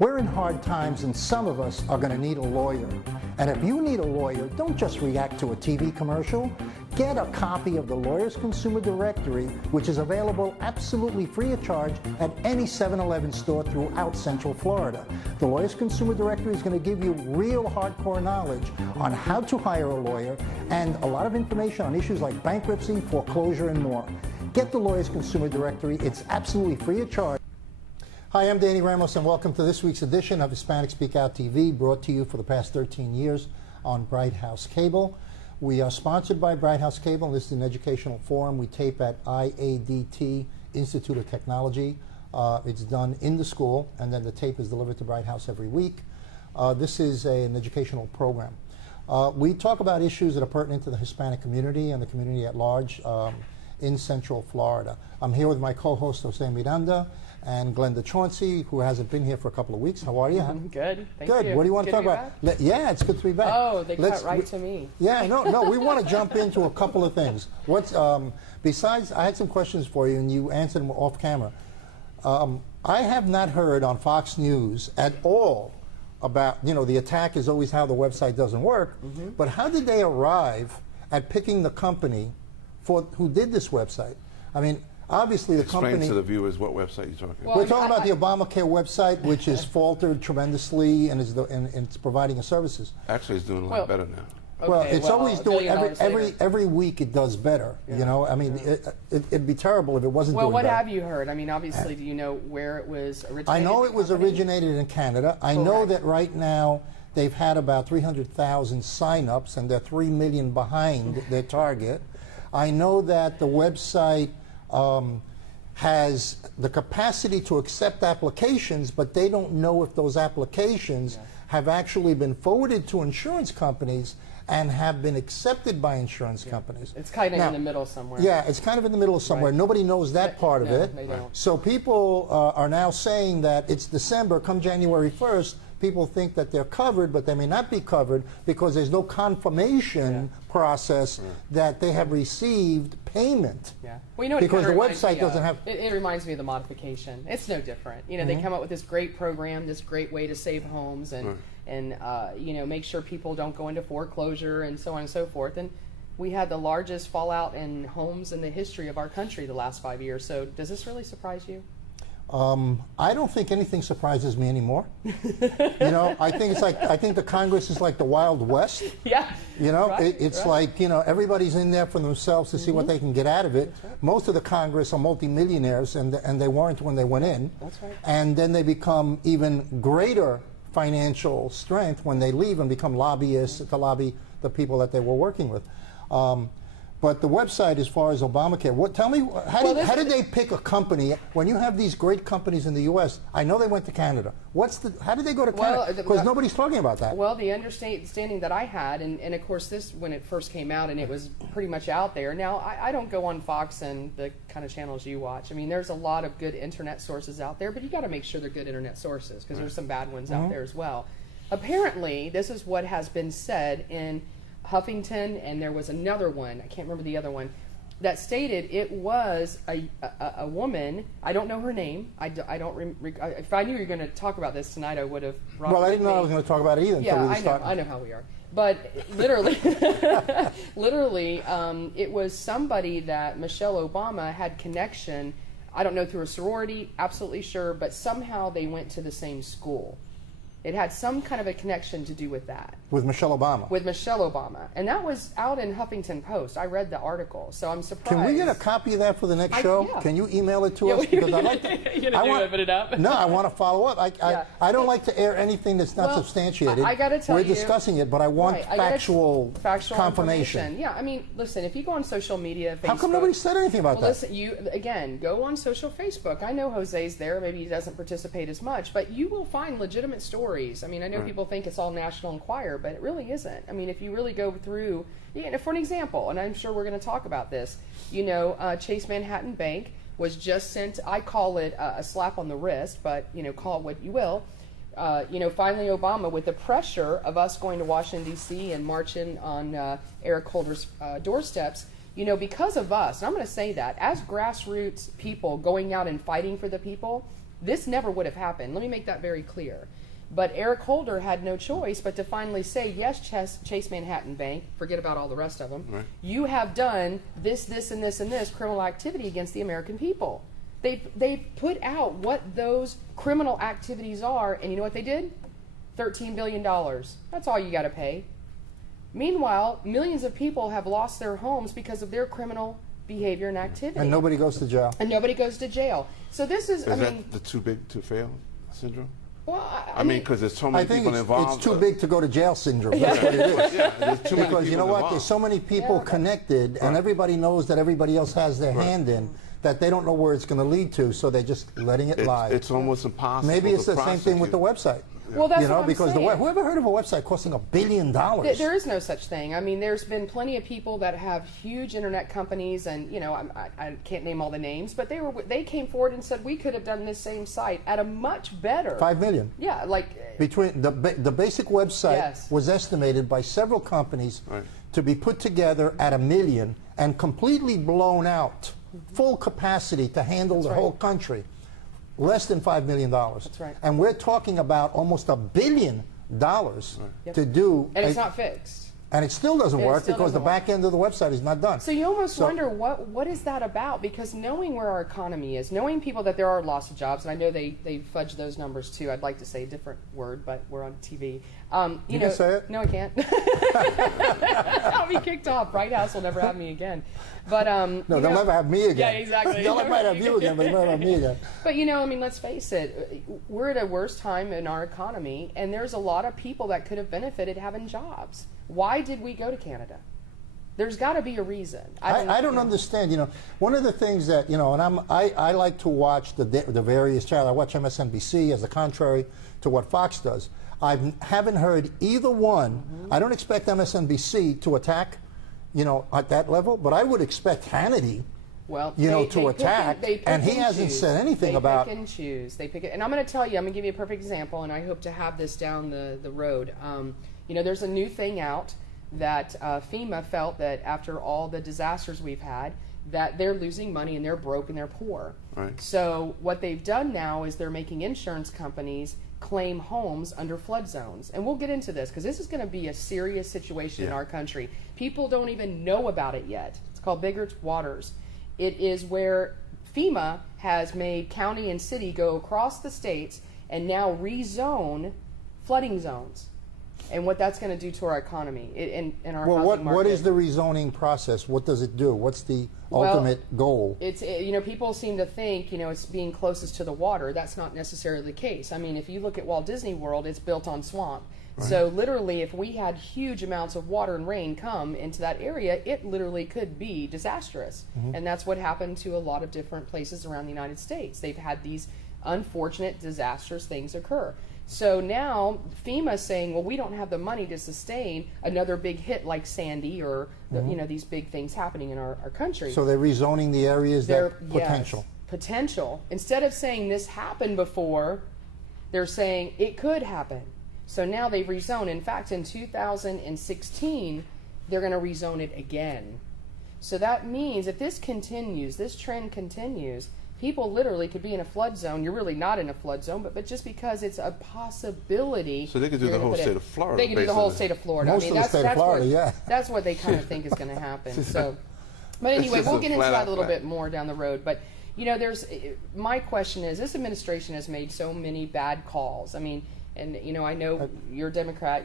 We're in hard times and some of us are going to need a lawyer. And if you need a lawyer, don't just react to a TV commercial. Get a copy of the Lawyers Consumer Directory, which is available absolutely free of charge at any 7-Eleven store throughout Central Florida. The Lawyers Consumer Directory is going to give you real hardcore knowledge on how to hire a lawyer and a lot of information on issues like bankruptcy, foreclosure, and more. Get the Lawyers Consumer Directory. It's absolutely free of charge. Hi, I'm Danny Ramos, and welcome to this week's edition of Hispanic Speak Out TV, brought to you for the past 13 years on Bright House Cable. We are sponsored by Bright House Cable, and this is an educational forum. We tape at IADT, Institute of Technology. It's done in the school, and then the tape is delivered to Bright House every week. This is an educational program. We talk about issues that are pertinent to the Hispanic community and the community at large in Central Florida. I'm here with my co-host, Jose Miranda, and Glenda Chauncey, who hasn't been here for a couple of weeks. How are you? Good, thank you. Good. What do you want to talk about? Yeah, it's good to be back. Oh, they cut right to me. Yeah, no, we want to jump into a couple of things. What's besides, I had some questions for you, and you answered them off camera. I have not heard on Fox News at all about, you know, the attack is always how the website doesn't work, but how did they arrive at picking the company who did this website? I mean, obviously the company... Explain to the viewers what website you're talking about. We're talking about the Obamacare website, which has faltered tremendously and it's providing the services. Actually, it's doing a lot better now. Well, it's always doing, every week it does better, you know? I mean, it'd be terrible if it wasn't doing better. Well, what have you heard? I mean, obviously, do you know where it was originated? I know it was originated in Canada. I know that right now they've had about 300,000 sign-ups and they're 3 million behind their target. I know that the website has the capacity to accept applications, but they don't know if those applications have actually been forwarded to insurance companies and have been accepted by insurance companies. It's kind of in the middle somewhere. Yeah, it's kind of in the middle somewhere. Right. Nobody knows that part of it. They don't. So people are now saying that it's December, come January 1st, people think that they're covered, but they may not be covered because there's no confirmation process that they have received payment. Yeah. Well, you know what because the website doesn't have... It reminds me of the modification. It's no different. You know, they come up with this great program, this great way to save homes and you know, make sure people don't go into foreclosure and so on and so forth. And we had the largest fallout in homes in the history of our country the last 5 years. So does this really surprise you? I don't think anything surprises me anymore. You know, I think the Congress is like the Wild West. Yeah. You know, it's like, you know, everybody's in there for themselves to see what they can get out of it. Most of the Congress are multimillionaires, and they weren't when they went in. That's right. And then they become even greater financial strength when they leave and become lobbyists to lobby the people that they were working with. But the website, as far as Obamacare, tell me, how did they pick a company when you have these great companies in the U.S.? I know they went to Canada. How did they go to Canada? Because nobody's talking about that. Well, the understanding that I had, and of course this, when it first came out and it was pretty much out there. Now, I don't go on Fox and the kind of channels you watch. I mean, there's a lot of good internet sources out there, but you got to make sure they're good internet sources because there's some bad ones out there as well. Apparently, this is what has been said in Huffington, and there was another one, I can't remember the other one, that stated it was a woman. I don't know her name. If I knew you were going to talk about this tonight, I would have brought Well, I didn't know I was going to talk about it either. Yeah, I know how we are. But literally, it was somebody that Michelle Obama had connection, I don't know, through a sorority, absolutely sure, but somehow they went to the same school. It had some kind of a connection to do with that. With Michelle Obama? With Michelle Obama. And that was out in Huffington Post. I read the article, so I'm surprised. Can we get a copy of that for the next show? Yeah. Can you email it to us? Because I'd like to, You're going to open it up? No, I want to follow up. I don't like to air anything that's not substantiated. I got to tell you. We're discussing it, but I want factual confirmation. Yeah, I mean, listen, if you go on social media, Facebook... How come nobody said anything about that? Listen, again, go on social Facebook. I know Jose's there. Maybe he doesn't participate as much, but you will find legitimate stories. I mean, I know people think it's all National Enquirer, but it really isn't. I mean, if you really go through, for an example, and I'm sure we're going to talk about this, you know, Chase Manhattan Bank was just sent, I call it a slap on the wrist, but, you know, call it what you will. You know, finally Obama, with the pressure of us going to Washington, D.C. and marching on Eric Holder's doorsteps, you know, because of us, and I'm going to say that, as grassroots people going out and fighting for the people, this never would have happened. Let me make that very clear. But Eric Holder had no choice but to finally say, yes, Chase Manhattan Bank, forget about all the rest of them, right. You have done this, this, and this, and this criminal activity against the American people. They've put out what those criminal activities are, and you know what they did? $13 billion. That's all you got to pay. Meanwhile, millions of people have lost their homes because of their criminal behavior and activity. And nobody goes to jail. And nobody goes to jail. So this is, I mean... Is that the too big to fail syndrome? Well, I mean, because there's so many people involved. It's too big to go to jail syndrome. That's what it is. Yeah, there's too many because you know people what? involved. There's so many people connected, and everybody knows that everybody else has their hand in, that they don't know where it's going to lead to, so they're just letting it lie. It's almost impossible. Maybe it's to the same thing with the website. Well, that's you know, what I'm because saying. whoever heard of a website costing $1 billion? There is no such thing. I mean, there's been plenty of people that have huge internet companies, and you know, I can't name all the names, but they came forward and said we could have done this same site at a much better. $5 million. Yeah, like between the basic website was estimated by several companies to be put together at $1 million and completely blown out, full capacity to handle the whole country. Less than $5 million. That's right. And we're talking about almost $1 billion to do. And it's not fixed. And it still doesn't work because the back end of the website is not done. So you almost wonder what is that about? Because knowing where our economy is, knowing people that there are lots of jobs, and I know they fudge those numbers too. I'd like to say a different word, but we're on TV. You can say it? No, I can't. I'll be kicked off. Bright House will never have me again. But no, they'll never have me again. Yeah, exactly. They'll might have you again, but they never have me again. But you know, I mean, let's face it. We're at a worse time in our economy, and there's a lot of people that could have benefited having jobs. Why did we go to Canada? There's got to be a reason. I don't understand. You know, one of the things that, you know, and I like to watch the various channels. I watch MSNBC as the contrary to what Fox does. I haven't heard either one. I don't expect MSNBC to attack, you know, at that level, but I would expect Hannity, to attack, and he hasn't said anything about. They pick and choose. They pick it, and I'm going to tell you. I'm going to give you a perfect example, and I hope to have this down the road. You know, there's a new thing out that FEMA felt that after all the disasters we've had, that they're losing money and they're broke and they're poor. Right. So what they've done now is they're making insurance companies claim homes under flood zones. And we'll get into this because this is going to be a serious situation in our country. People don't even know about it yet. It's called Bigger's Waters. It is where FEMA has made county and city go across the states and now rezone flooding zones. And what that's going to do to our economy in our housing market. What is the rezoning process? What does it do? What's the ultimate goal? It's you know, people seem to think, you know, it's being closest to the water. That's not necessarily the case. I mean, if you look at Walt Disney World, it's built on swamp. Right. So literally, if we had huge amounts of water and rain come into that area, it literally could be disastrous. And that's what happened to a lot of different places around the United States. They've had these unfortunate, disastrous things occur. So now FEMA's saying, well, we don't have the money to sustain another big hit like Sandy or you know, these big things happening in our country. So they're rezoning the areas that potential. Yes, potential. Instead of saying this happened before, they're saying it could happen. So now they've rezoned. In fact, in 2016, they're going to rezone it again. So that means if this continues, this trend continues, people literally could be in a flood zone. You're really not in a flood zone, but just because it's a possibility. So they could do the whole state of Florida. They could do the whole state of Florida. Most of the state of Florida, that's what they kind of think is going to happen. So, but anyway, we'll get into that a little bit more down the road. But you know, my question is, this administration has made so many bad calls. I mean, and you know, I know you're a Democrat.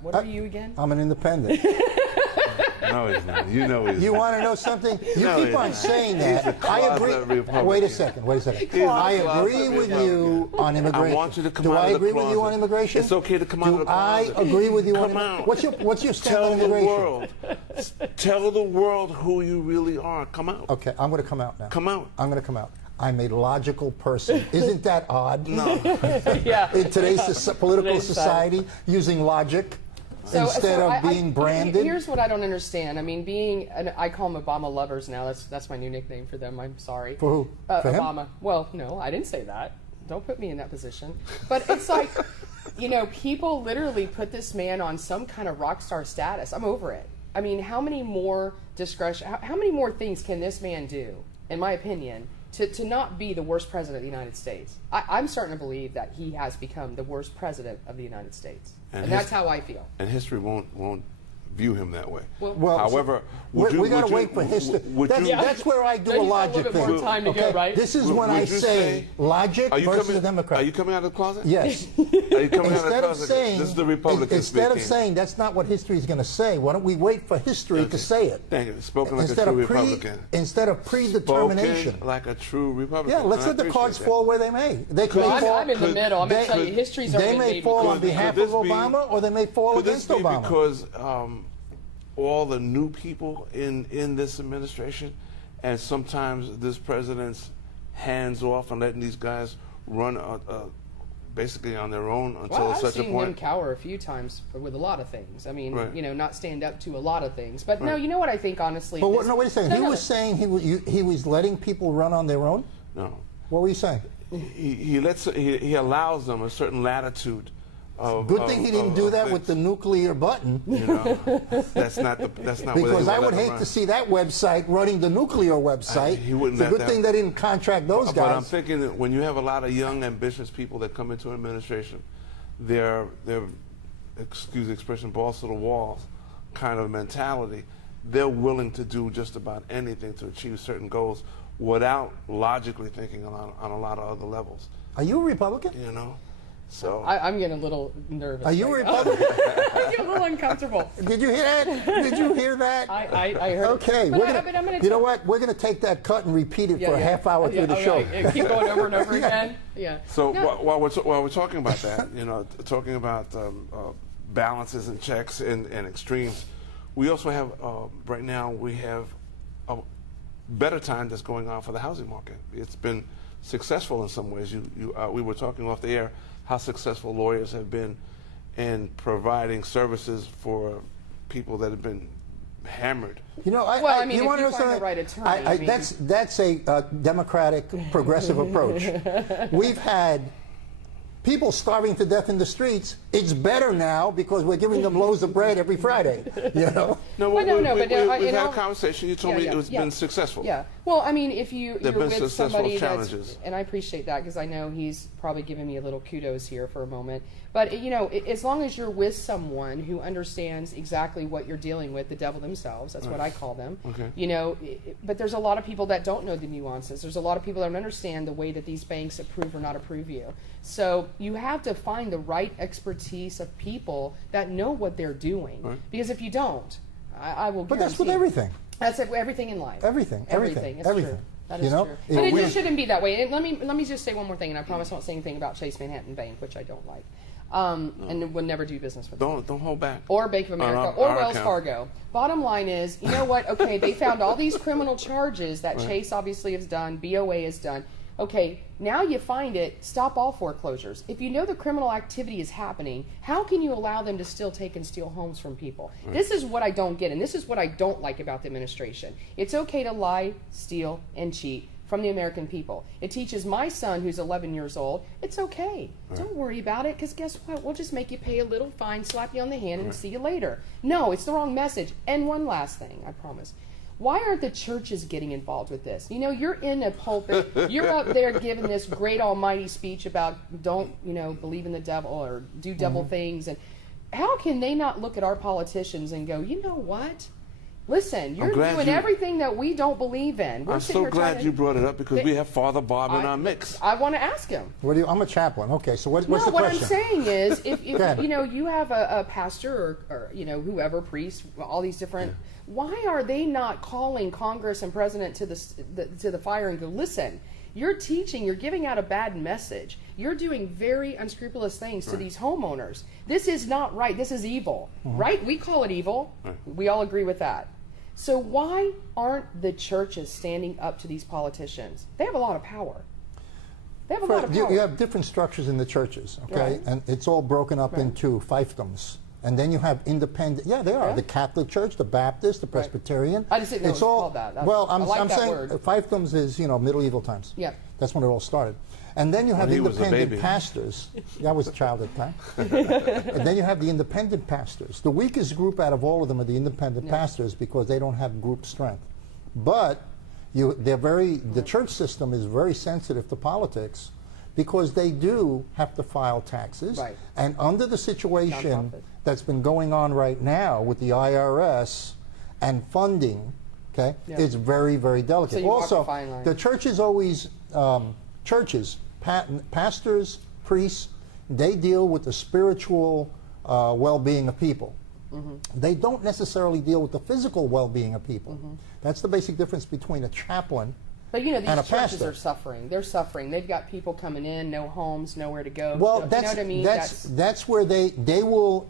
What are you again? I'm an independent. No, he's not. You know he's You not. want to know something? You No, keep on he's saying not. that. He's a I agree. closet Republican. Wait a second. I agree with you on immigration. I want you to come Do out I of the agree with you on closet. immigration? It's okay to come out of the Do I closet. agree with you on Come out. What's your stand Tell on the immigration? world. Tell the world who you really are. Come out. Okay, I'm going to come out now. Come out. I'm going to come out. I'm a logical person. Isn't that odd? No. Yeah. In today's political Today's society, using logic instead of being branded. Here's what I don't understand. I mean, I call them Obama lovers now. That's my new nickname for them. I'm sorry. For who? For him? Obama. Well, no, I didn't say that. Don't put me in that position. But it's like, you know, people literally put this man on some kind of rock star status. I'm over it. I mean, how many more discretion? How many more things can this man do, in my opinion, to not be the worst president of the United States. I'm starting to believe that he has become the worst president of the United States. And that's how I feel. And history won't view him that way. Well, however, we got to wait for history. That's where I do a logic thing. A little bit more time to go, right? This is when I say logic versus the Democrat. Are you coming out of the closet? Yes. Are you coming out of the closet? This is the Republican Instead of speaking. saying that's not what history is going to say, why don't we wait for history to say it? Thank you. Spoken like a true Republican. Instead of predetermination. Spoken like a true Republican. Yeah, let's let the cards fall where they may. I'm in the middle. I'm going to tell you, history's already They may fall on behalf of Obama, or they may fall against Obama. Because all the new people in this administration, and sometimes this president's hands off and letting these guys run basically on their own until such a point. I've seen him cower a few times with a lot of things. I mean, not stand up to a lot of things. But no, you know what I think, honestly? But wait a second. He was saying he was letting people run on their own? No. What were you saying? He allows them a certain latitude. Good thing he didn't do that with the nuclear button. You know, that's not because I would hate to see that website running the nuclear website. It's a good thing they didn't contract those guys. But I'm thinking that when you have a lot of young, ambitious people that come into an administration, they're excuse the expression, balls to the walls kind of mentality. They're willing to do just about anything to achieve certain goals without logically thinking on a lot of other levels. Are you a Republican? You know. So I'm getting a little nervous. Are you a Republican? I get a little uncomfortable. Did you hear that? Did you hear that? I heard. Okay, you know what? We're going to take that cut and repeat it for a half hour through the show. Keep going over and over again. Yeah. So while we're talking about that, talking about balances and checks and extremes, we also have right now we have a better time that's going on for the housing market. It's been successful in some ways. We were talking off the air how successful lawyers have been in providing services for people that have been hammered. You know, you want to know something? The right attorney, that's a democratic, progressive approach. We've had people starving to death in the streets. It's better now because we're giving them loaves of bread every Friday. You know. We've had a conversation. You told me it's been successful. Yeah. Well, I mean, if you're with somebody challenges. and I appreciate that because I know he's probably giving me a little kudos here for a moment. But as long as you're with someone who understands exactly what you're dealing with, the devil themselves, that's what I call them. Okay. But there's a lot of people that don't know the nuances. There's a lot of people that don't understand the way that these banks approve or not approve you. So you have to find the right expertise of people that know what they're doing. Right. Because if you don't, I will. But that's with everything. That's everything in life. Everything. It's true. That is true. But it just shouldn't be that way. And let me just say one more thing, and I promise I won't say anything about Chase Manhattan Bank, which I don't like. And would never do business with them. Don't hold back. Or Bank of America, or Wells Fargo. Bottom line is, you know what? Okay, they found all these criminal charges that Chase obviously has done, BOA has done. Okay, now you find it, stop all foreclosures. If you know the criminal activity is happening, how can you allow them to still take and steal homes from people? Right. This is what I don't get, and this is what I don't like about the administration. It's okay to lie, steal, and cheat from the American people. It teaches my son, who's 11 years old, it's okay. Right. Don't worry about it, because guess what? We'll just make you pay a little fine, slap you on the hand, and see you later. No, it's the wrong message. And one last thing, I promise. Why aren't the churches getting involved with this? You're in a pulpit, you're up there giving this great almighty speech about don't, believe in the devil or do devil things. And how can they not look at our politicians and go, you know what? Listen, you're doing everything that we don't believe in. I'm so glad you brought it up because we have Father Bob in our mix. I want to ask him. I'm a chaplain. Okay, so what's the question? What I'm saying is, if you have a pastor or whoever, priest, all these different. Why are they not calling Congress and President to the fire and go, listen, you're teaching, you're giving out a bad message. You're doing very unscrupulous things to these homeowners. This is not right. This is evil, right? We call it evil. Right. We all agree with that. So why aren't the churches standing up to these politicians? They have a lot of power. They have a lot of power. You have different structures in the churches, okay? Right. And it's all broken up into fiefdoms. And then you have independent, they are. Yeah. The Catholic Church, the Baptist, the Presbyterian. I just didn't know it was called that. I'm saying word. Fiefdoms is, medieval times. Yeah. That's when it all started. And then you have independent pastors. I was a child at the time. And then you have the independent pastors. The weakest group out of all of them are the independent pastors because they don't have group strength. But The church system is very sensitive to politics because they do have to file taxes. Right. And under the situation Nonprofit. that's been going on right now with the IRS and funding, okay, Yeah. it's very, very delicate. So you walk a Also, fine line. the church is always, pastors, priests, they deal with the spiritual well-being of people. Mm-hmm. They don't necessarily deal with the physical well-being of people. Mm-hmm. That's the basic difference between a chaplain But you know, and a these churches pastor. are suffering. They're suffering. They've got people coming in, no homes, nowhere to go. Well, So, that's, you know what I mean? that's where they will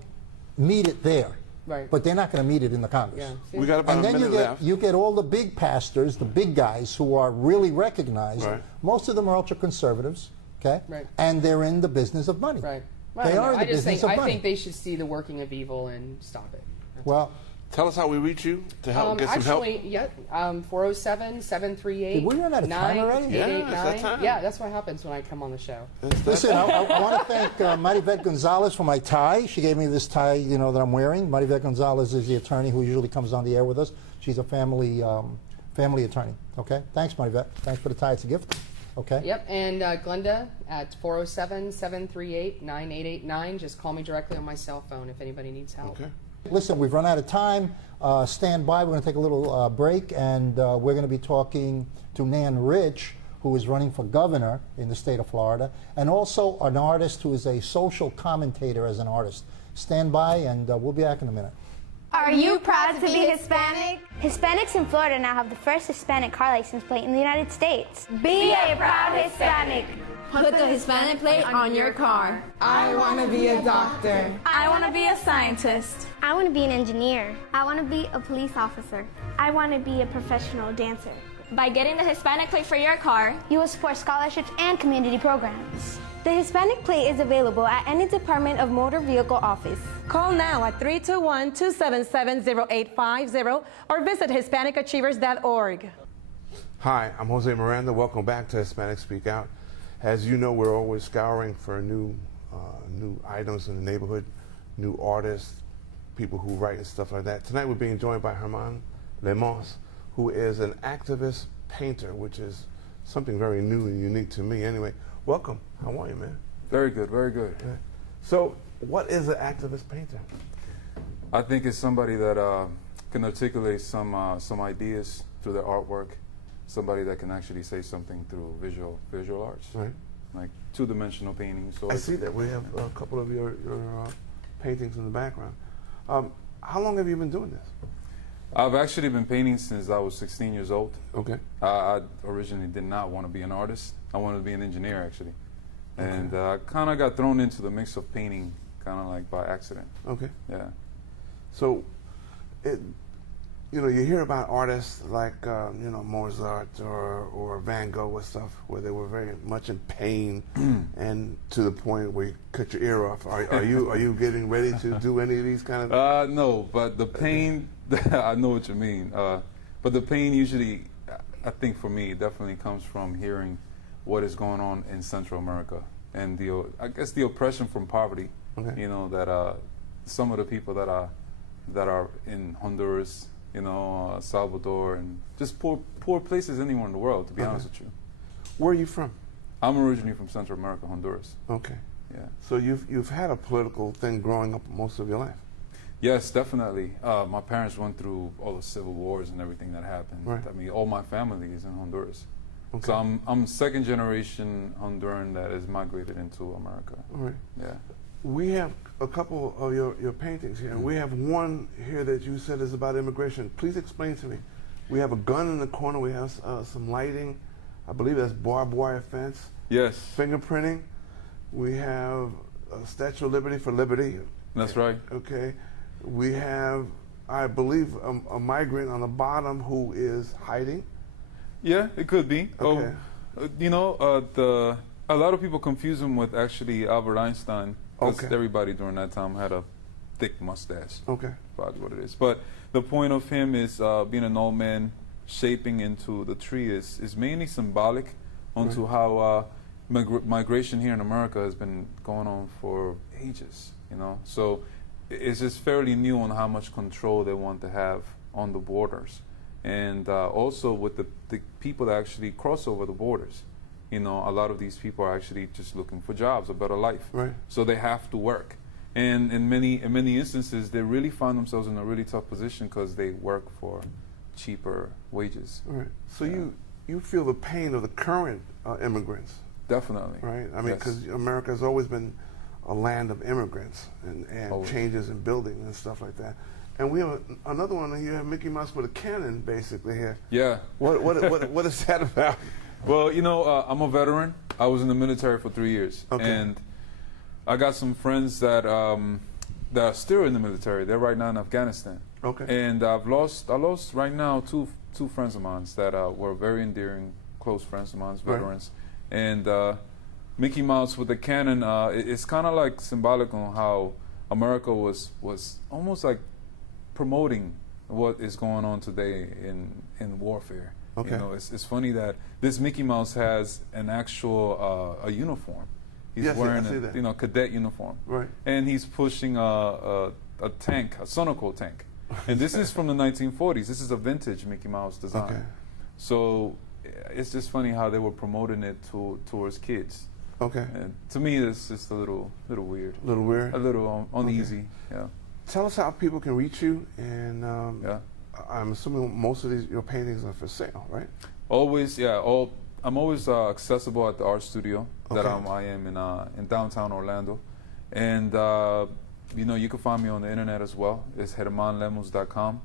meet it there. Right. But they're not going to meet it in the Congress. Yeah. See? We got about And a then minute left. you get all the big pastors, the big guys who are really recognized. Right. Most of them are ultra conservatives, okay? Right. And they're in the business of money. Right. They are in the business of I money. think they should see the working of evil and stop it. Well, Tell us how we reach you to help get some help. Actually, yeah, 407-738. Did we run out of time already? Yeah, it's that time. Yeah, that's what happens when I come on the show. listen, I want to thank Marivette Gonzalez for my tie. She gave me this tie, you know, that I'm wearing. Marivette Gonzalez is the attorney who usually comes on the air with us. She's a family attorney. Okay, thanks, Marivette. Thanks for the tie. It's a gift. Okay. Yep, and Glenda at 407-738-9889. Just call me directly on my cell phone if anybody needs help. Okay. Listen, we've run out of time. Stand by. We're going to take a little break, and we're going to be talking to Nan Rich, who is running for governor in the state of Florida, and also an artist who is a social commentator as an artist. Stand by, and we'll be back in a minute. Are you proud to be Hispanic? Hispanics in Florida now have the first Hispanic car license plate in the United States. Be a proud Hispanic. Put the Hispanic plate on your car. I want to be a doctor. I want to be a scientist. I want to be an engineer. I want to be a police officer. I want to be a professional dancer. By getting the Hispanic plate for your car, You will support scholarships and community programs. The Hispanic plate is available at any Department of Motor Vehicle office. Call now at 321-277-0850 or visit HispanicAchievers.org. Hi, I'm Jose Miranda. Welcome back to Hispanic Speak Out. As you know, we're always scouring for new items in the neighborhood, new artists, people who write and stuff like that. Tonight we're being joined by Herman Lemos, who is an activist painter, which is something very new and unique to me. Anyway, welcome. How are you, man? Very good, very good. Yeah. So, what is an activist painter? I think it's somebody that can articulate some ideas through their artwork. Somebody that can actually say something through visual arts, Right. like two-dimensional paintings. So I see that we have a couple of your paintings in the background. How long have you been doing this? I've actually been painting since I was 16 years old. Okay. I originally did not want to be an artist. I wanted to be an engineer, actually. And I kind of got thrown into the mix of painting, kind of like by accident. Okay. Yeah. So, you hear about artists like Mozart or Van Gogh and stuff, where they were very much in pain, and to the point where you cut your ear off. Are you getting ready to do any of these kind of? No, but the pain, I know what you mean. But the pain usually, I think for me, definitely comes from hearing what is going on in Central America and I guess the oppression from poverty. Okay. You know that some of the people that are in Honduras, Salvador, and just poor places anywhere in the world. To be honest with you, Where are you from? I'm originally from Central America, Honduras. Okay. Yeah. So you've had a political thing growing up most of your life. Yes, definitely. My parents went through all the civil wars and everything that happened. Right. I mean, all my family is in Honduras. Okay. So I'm second generation Honduran that has migrated into America. All right. Yeah. We have a couple of your paintings here. We have one here that you said is about immigration. Please explain to me. We have a gun in the corner. We have some lighting. I believe that's barbed wire fence. Yes. Fingerprinting. We have a Statue of Liberty for liberty. That's right. Okay. We have, I believe, a migrant on the bottom who is hiding. Yeah, it could be. Okay. A lot of people confuse him with actually Albert Einstein, because Okay. everybody during that time had a thick mustache. Okay. That's what it is. But the point of him is being an old man shaping into the tree is mainly symbolic onto how migration here in America has been going on for ages. So it's just fairly new on how much control they want to have on the borders. and also with the people that actually cross over the borders. You know, a lot of these people are actually just looking for jobs, a better life. Right. So they have to work. And in many instances, they really find themselves in a really tough position because they work for cheaper wages. Right. So you feel the pain of the current immigrants. Definitely. Right. I mean, Yes. because America has always been a land of immigrants and Always. changes in building and stuff like that. And we have another one here, Mickey Mouse with a cannon, basically here. Yeah. What is that about? Well, you know, I'm a veteran. I was in the military for 3 years. Okay. And I got some friends that that are still in the military. They're right now in Afghanistan. Okay. And I lost right now two friends of mine that were very endearing, close friends of mine, Right. veterans. And Mickey Mouse with the cannon, it's kind of like symbolic on how America was almost like promoting what is going on today in warfare. Okay. You know, it's funny that this Mickey Mouse has an actual a uniform. He's Yes, I wearing see that. a cadet uniform. Right. And he's pushing a tank, a Sonoco tank. And this is from the 1940s. This is a vintage Mickey Mouse design. Okay. So it's just funny how they were promoting it towards kids. Okay. And to me, it's just a little weird, A little weird. a little uneasy. Yeah. Tell us how people can reach you, and Yeah. I'm assuming most of your paintings are for sale, right? Always, yeah. I'm always accessible at the art studio that Okay. I am in downtown Orlando, and you know, you can find me on the internet as well. It's hermanlemus.com,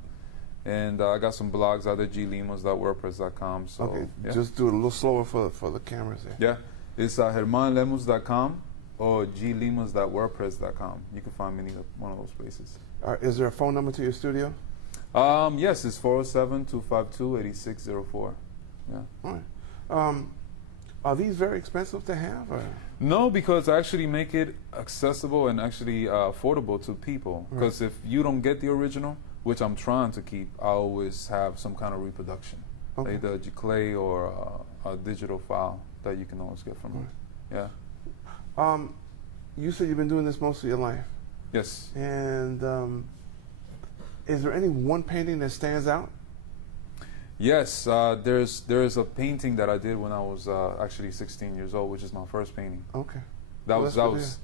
and I got some blogs out there, glimas.wordpress.com. So Okay. yeah. Just do it a little slower for the cameras there. Yeah, it's hermanlemus.com or glimas.wordpress.com. You can find me in either one of those places. Is there a phone number to your studio? Yes, it's 407-252-8604. Yeah. All right. Are these very expensive to have? Or? No, because I actually make it accessible and actually affordable to people. Because if you don't get the original, which I'm trying to keep, I always have some kind of reproduction, Okay. either a clay or a digital file that you can always get from me. Yeah. You said you've been doing this most of your life, Yes. and is there any one painting that stands out? Yes. There's a painting that I did when I was actually 16 years old, which is my first painting. Okay. That Well, was that's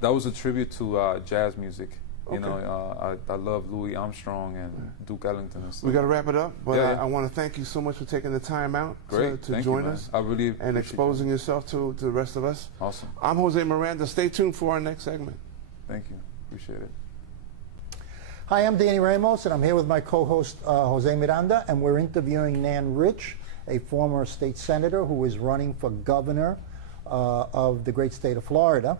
that was a tribute to jazz music. You Okay. know, I love Louis Armstrong and Duke Ellington and stuff. We got to wrap it up, but Yeah, yeah. I want to thank you so much for taking the time out Great. to Thank join you, man. us I really and appreciate exposing yourself to the rest of us. you. Awesome. I'm Jose Miranda. Stay tuned for our next segment. Thank you. Appreciate it. Hi, I'm Danny Ramos, and I'm here with my co-host Jose Miranda, and we're interviewing Nan Rich, a former state senator who is running for governor of the great state of Florida.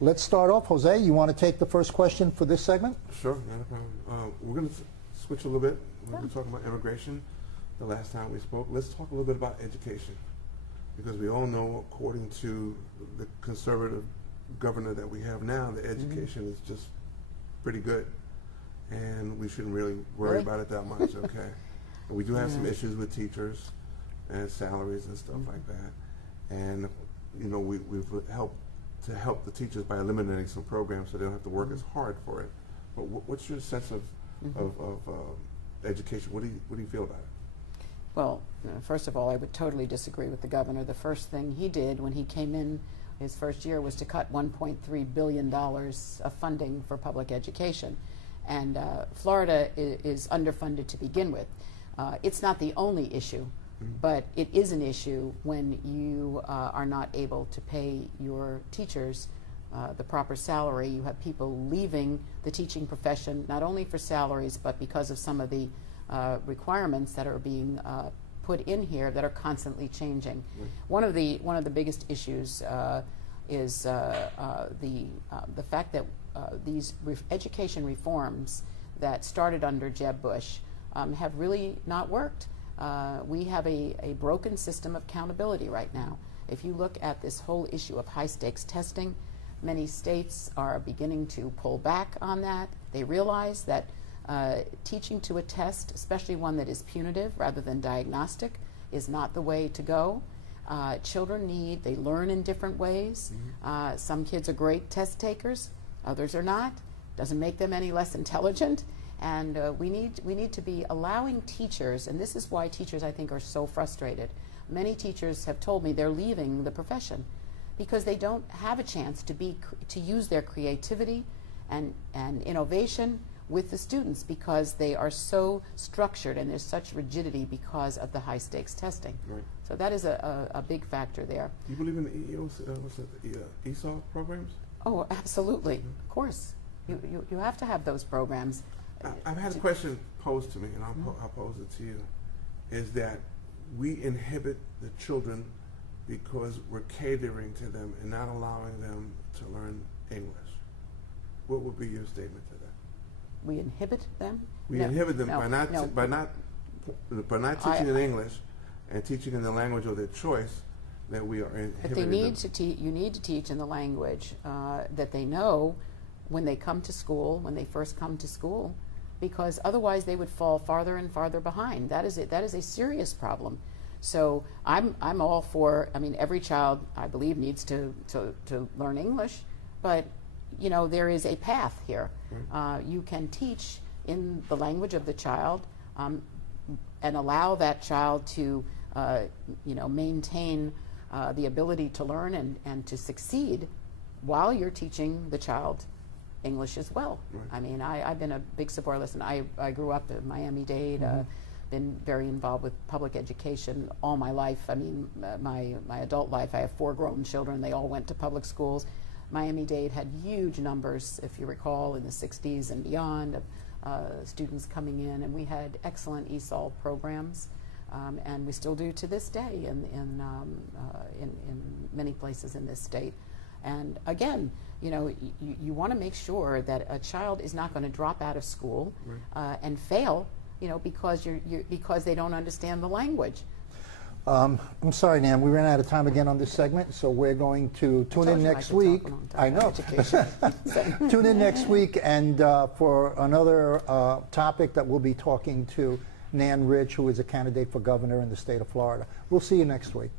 Let's start off. Jose, you want to take the first question for this segment? Sure, not a problem. We're going to switch a little bit. We're going to talk about immigration the last time we spoke. Let's talk a little bit about education, because we all know, according to the conservative governor that we have now, the education is just pretty good, and we shouldn't really worry about it that much, okay? And we do have some issues with teachers and salaries and stuff like that, and you know, we've helped the teachers by eliminating some programs so they don't have to work as hard for it. But what's your sense of education? What do you feel about it? Well, first of all, I would totally disagree with the governor. The first thing he did when he came in his first year was to cut $1.3 billion of funding for public education. And Florida is underfunded to begin with. It's not the only issue, but it is an issue when you are not able to pay your teachers the proper salary. You have people leaving the teaching profession not only for salaries, but because of some of the requirements that are being put in here that are constantly changing. One of the biggest issues is the fact that these education reforms that started under Jeb Bush have really not worked. We have a broken system of accountability right now. If you look at this whole issue of high-stakes testing, many states are beginning to pull back on that. They realize that teaching to a test, especially one that is punitive rather than diagnostic, is not the way to go. Children they learn in different ways. Some kids are great test takers, others are not. Doesn't make them any less intelligent. And we need to be allowing teachers, and this is why teachers, I think, are so frustrated. Many teachers have told me they're leaving the profession because they don't have a chance to use their creativity and innovation with the students because they are so structured and there's such rigidity because of the high stakes testing. Right. So that is a big factor there. Do you believe in the ESOL programs? Oh, absolutely. Of course. You have to have those programs. I've had a question posed to me, and I'll pose it to you, is that we inhibit the children because we're catering to them and not allowing them to learn English. What would be your statement to that? We inhibit them? We inhibit them by not teaching in English and teaching in the language of their choice. That we are inhibiting but they need them. You need to teach in the language that they know when they come to school, when they first come to school, because otherwise they would fall farther and farther behind. That is a serious problem. So I'm all for. I mean, every child, I believe, needs to learn English, but you know there is a path here. You can teach in the language of the child and allow that child to maintain the ability to learn and to succeed while you're teaching the child English as well. Right. I mean, I've been a big supporter. Listen, I grew up in Miami-Dade, been very involved with public education all my life. I mean, my adult life, I have 4 grown children. They all went to public schools. Miami-Dade had huge numbers, if you recall, in the 60s and beyond of students coming in, and we had excellent ESOL programs. And we still do to this day in many places in this state. And again, you want to make sure that a child is not going to drop out of school and fail, because they don't understand the language. I'm sorry, Nan, we ran out of time again on this segment, so we're going to tune in next week. I know. Tune in next week and for another topic that we'll be talking to Nan Rich, who is a candidate for governor in the state of Florida. We'll see you next week.